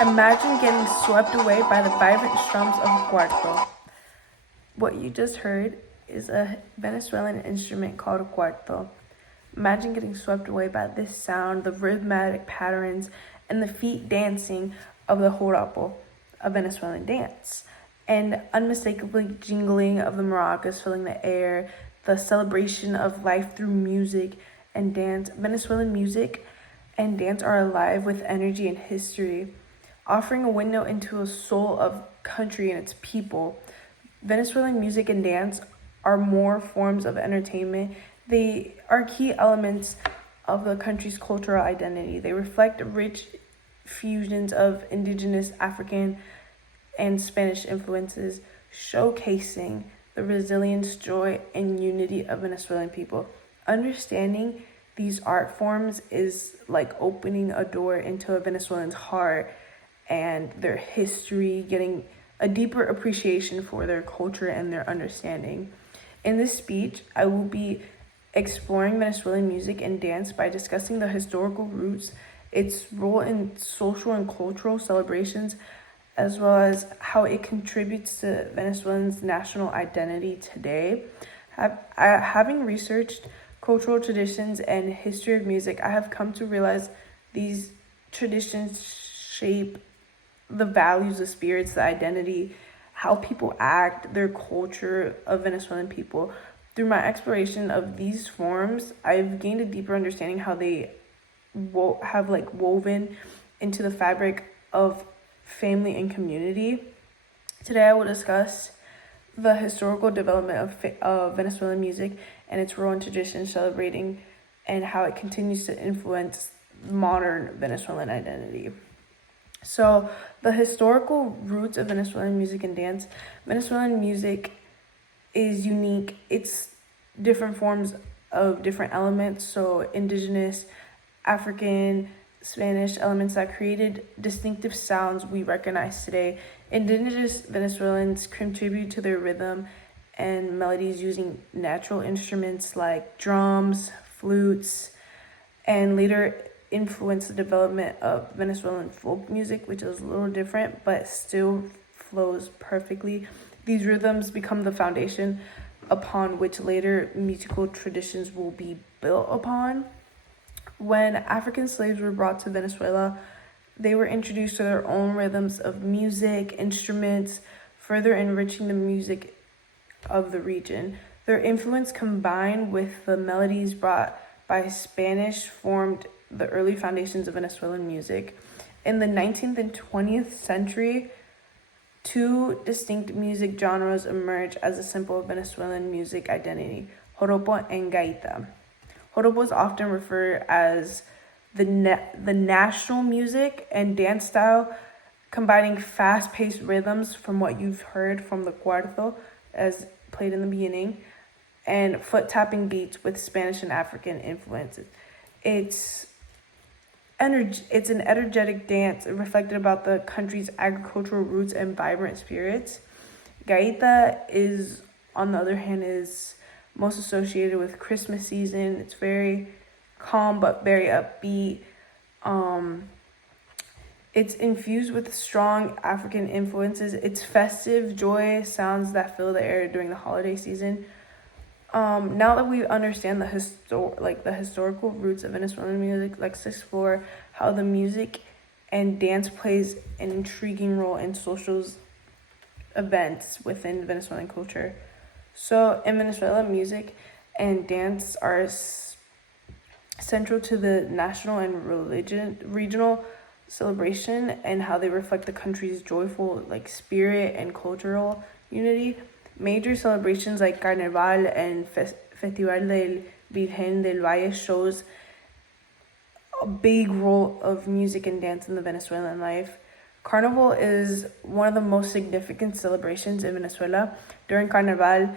Imagine getting swept away by the vibrant strums of a cuarto. What you just heard is a Venezuelan instrument called a cuarto. Imagine getting swept away by this sound, the rhythmic patterns, and the feet dancing of the joropo, a Venezuelan dance, and unmistakably jingling of the maracas filling the air, the celebration of life through music and dance. Venezuelan music and dance are alive with energy and history, offering a window into a soul of country and its people. Venezuelan music and dance are more forms of entertainment. They are key elements of the country's cultural identity. They reflect rich fusions of indigenous, African, and Spanish influences, showcasing the resilience, joy, and unity of Venezuelan people. Understanding these art forms is like opening a door into a Venezuelan's heart and their history, getting a deeper appreciation for their culture and their understanding. In this speech, I will be exploring Venezuelan music and dance by discussing the historical roots, its role in social and cultural celebrations, as well as how it contributes to Venezuelans' national identity today. Having researched cultural traditions and history of music, I have come to realize these traditions shape the values, the spirits, the identity, how people act, their culture of Venezuelan people. Through my exploration of these forms, I've gained a deeper understanding how they have woven into the fabric of family and community. Today I will discuss the historical development of Venezuelan music and its role in tradition celebrating and how it continues to influence modern Venezuelan identity. So, the historical roots of Venezuelan music and dance. Venezuelan music is unique. It's different forms of different elements. So, indigenous, African, Spanish elements that created distinctive sounds we recognize today. Indigenous Venezuelans contribute to their rhythm and melodies using natural instruments like drums, flutes, and later influenced the development of Venezuelan folk music, which is a little different but still flows perfectly. These rhythms become the foundation upon which later musical traditions will be built upon. When African slaves were brought to Venezuela, they were introduced to their own rhythms of music, instruments, further enriching the music of the region. Their influence combined with the melodies brought by Spanish formed the early foundations of Venezuelan music. In the 19th and 20th century, two distinct music genres emerged as a symbol of Venezuelan music identity, joropo and gaita. Joropo is often referred as the national music and dance style, combining fast-paced rhythms from what you've heard from the cuarto, as played in the beginning, and foot-tapping beats with Spanish and African influences. It's an energetic dance reflected about the country's agricultural roots and vibrant spirits. Gaita is, on the other hand, is most associated with Christmas season. It's very calm but very upbeat. It's infused with strong African influences. It's festive, joyous sounds that fill the air during the holiday season. Now that we understand the historical roots of Venezuelan music, let's explore how the music and dance plays an intriguing role in social events within Venezuelan culture. So in Venezuela, music and dance are central to the national and regional celebration and how they reflect the country's joyful spirit and cultural unity. Major celebrations like Carnaval and Festival del Virgen del Valle shows a big role of music and dance in the Venezuelan life. Carnival is one of the most significant celebrations in Venezuela. During Carnaval,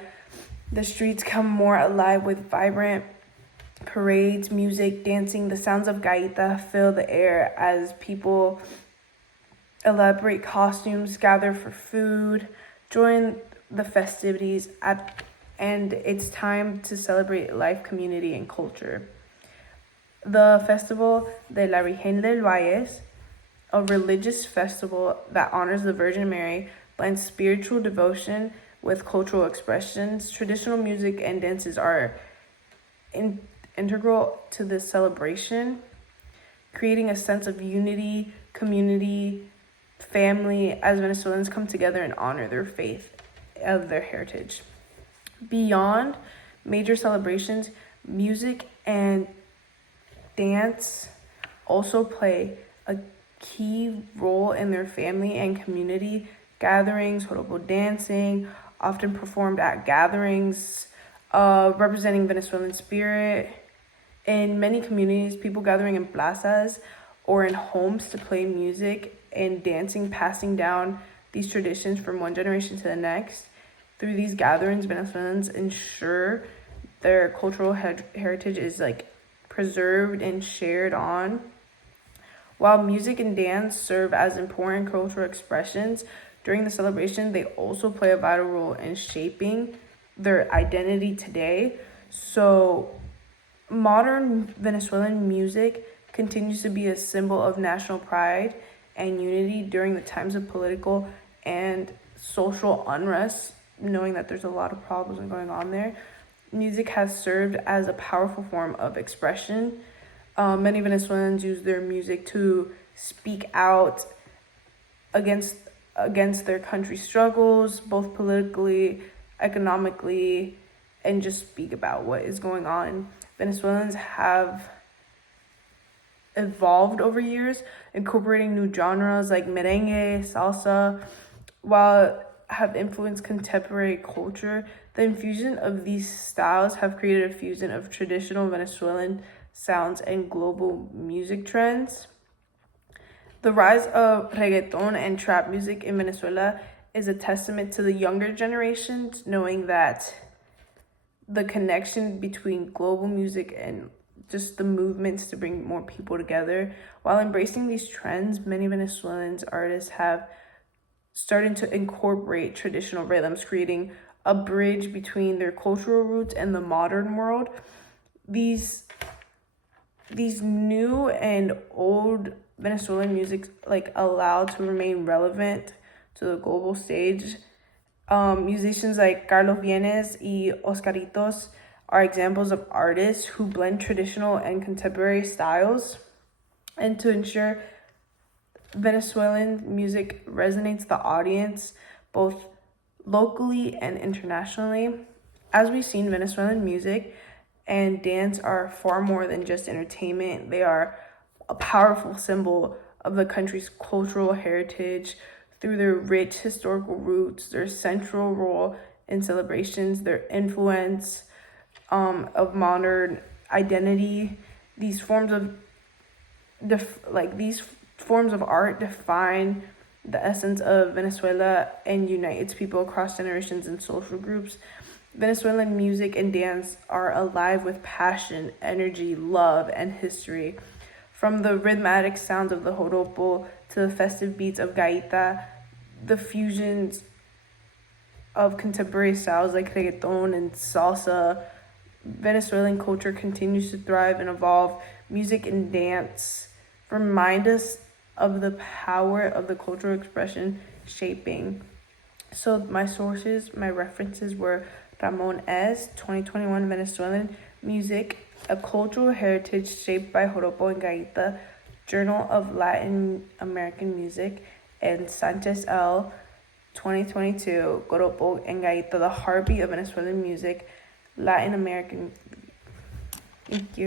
the streets come more alive with vibrant parades, music, dancing. The sounds of gaita fill the air as people elaborate costumes, gather for food, join the festivities, and it's time to celebrate life, community, and culture. The Festival de la Virgen del Valles a religious festival that honors the Virgin Mary, blends spiritual devotion with cultural expressions. Traditional music and dances are integral to this celebration, creating a sense of unity, community, family, as Venezuelans come together and honor their faith of their heritage. Beyond major celebrations, music and dance also play a key role in their family and community gatherings. Joropo dancing, often performed at gatherings, representing Venezuelan spirit. In many communities, people gathering in plazas or in homes to play music and dancing, passing down these traditions from one generation to the next. Through these gatherings, Venezuelans ensure their cultural heritage is preserved and shared on. While music and dance serve as important cultural expressions during the celebration, they also play a vital role in shaping their identity today. So modern Venezuelan music continues to be a symbol of national pride and unity during the times of political and social unrest, knowing that there's a lot of problems going on there. Music has served as a powerful form of expression. Many Venezuelans use their music to speak out against their country's struggles, both politically, economically, and just speak about what is going on. Venezuelans have evolved over years, incorporating new genres like merengue, salsa, while have influenced contemporary culture. The infusion of these styles have created a fusion of traditional Venezuelan sounds and global music trends. The rise of reggaeton and trap music in Venezuela is a testament to the younger generations, knowing that the connection between global music and just the movements to bring more people together. While embracing these trends, many Venezuelan artists have started to incorporate traditional rhythms, creating a bridge between their cultural roots and the modern world. These new and old Venezuelan music allow to remain relevant to the global stage. Musicians like Carlos Vienes y Oscaritos are examples of artists who blend traditional and contemporary styles, and to ensure Venezuelan music resonates the audience both locally and internationally. As we've seen, Venezuelan music and dance are far more than just entertainment. They are a powerful symbol of the country's cultural heritage through their rich historical roots, their central role in celebrations, their influence of modern identity. These forms of art define the essence of Venezuela and unite its people across generations and social groups. Venezuelan music and dance are alive with passion, energy, love, and history. From the rhythmic sounds of the joropo to the festive beats of gaita, the fusions of contemporary styles like reggaeton and salsa, Venezuelan culture continues to thrive and evolve. Music and dance remind us of the power of the cultural expression shaping. So my references were Ramon S., 2021, Venezuelan Music, A Cultural Heritage Shaped by Joropo and Gaita, Journal of Latin American Music, and Sanchez L., 2022, Joropo and Gaita, The Heartbeat of Venezuelan Music, Latin American. Thank you.